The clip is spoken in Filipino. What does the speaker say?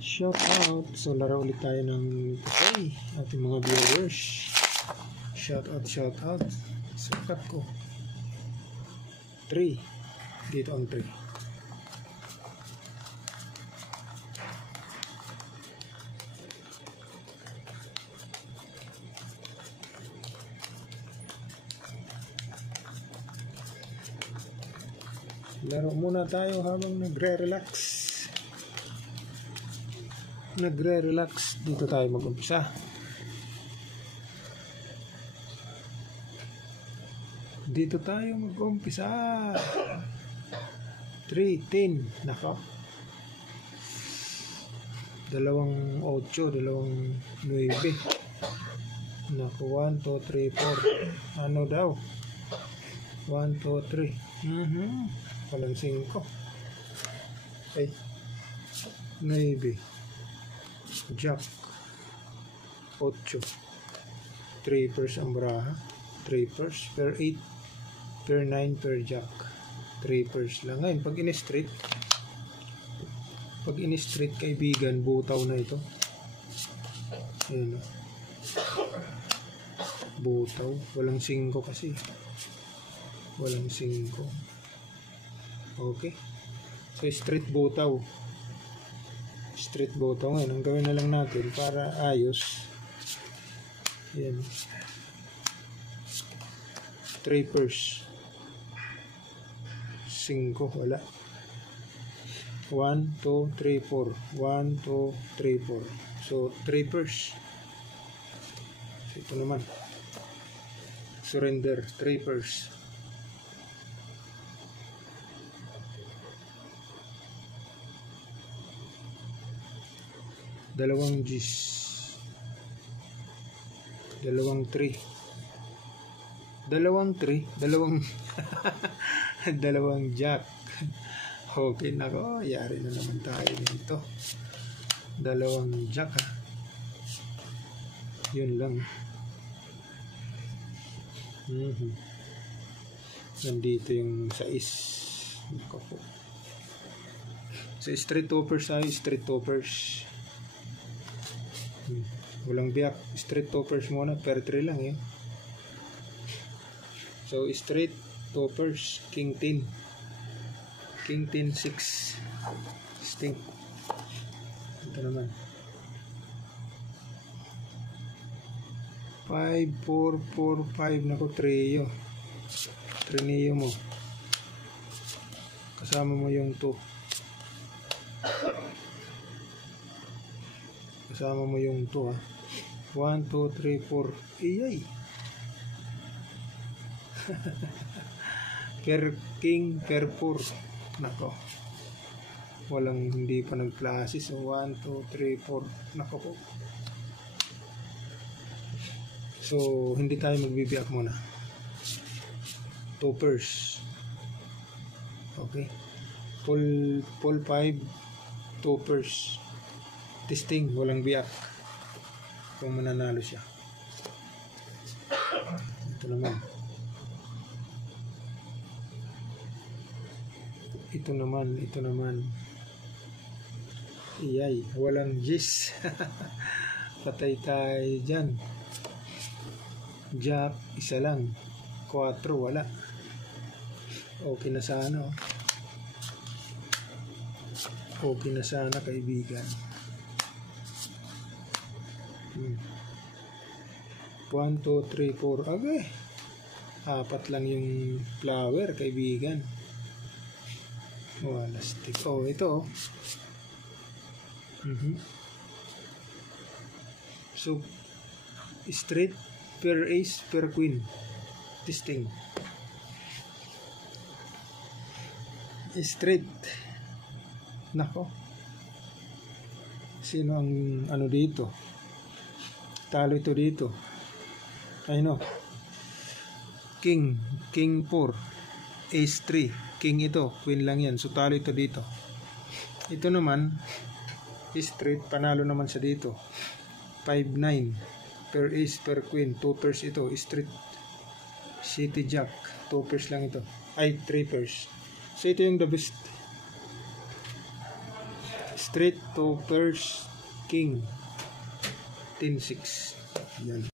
Shout out. So laro ulit tayo ng Pokoy, ating mga viewers. Shout out. Sukat ko 3 dito on 3. Laro muna tayo habang nagre-relax. Dito tayo mag-umpisa. $3.10. Nako. 2.8, 2.9. Nako, 1, 2, 3, 4. Ano daw? 1, 2, 3. Walang 5. Ay. 9. Jack 8, 3 pairs ang baraha, 3 pairs per 8 per 9 per jack, 3 pairs lang. Ngayon pag in-street kaibigan, butaw na ito. Ayan, butaw, walang 5 kasi, walang 5. Okay, so street butaw ngayon. Ang gawin na lang natin para ayos, yan, 3 pairs, 5 wala, 1, 2, 3, 4, 1, 2, 3, 4. So 3 pairs. So, ito naman surrender, 3 pairs. Dalawang G's, dalawang 3, dalawang jack. Okay, nako, yari na naman tayo dito. Dalawang jack, ha. Yun lang. Nandito yung 6. Nako po. So street toppers tayo, street toppers. Walang biyak, street toppers muna, per 3 lang yun. So street toppers, king 10, 6 sting. Ito naman 5, 4, 4, 5. Nako, trio mo, kasama mo yung 2, kasama mo yung 2, ha. 1, 2, 3, 4. Iyay. Per king, per 4. Nako. Walang, hindi pa nagklase. So 1, 2, 3, 4. Nako po. So hindi tayo magbibiyak muna. 2 pairs. Okay. Full 5, 2 pairs. Testing, walang biyak. Kung mananalo siya. Ito naman. Iyay, walang G's. Patay tayo dyan. Jack, isa lang. 4, wala. Okay na sana, oh. Okay na sana, kaibigan. 1, 2, 3, 4. Okay. 4 lang yung flower, kaibigan. Wala stick. Oh, ito, oh. So straight, per ace, per queen. Testing. Straight. Nako. Sino ang ano dito? Talo ito dito. Ay no. King 4, ace 3, king ito, queen lang yan. So talo ito dito. Ito naman straight, panalo naman sa dito. 5, 9, per ace, per queen, 2 pairs ito, straight. City jack, 2 pairs lang ito. Ay, 3 pairs. So ito yung the best. Straight to first king. 10-6. Yan.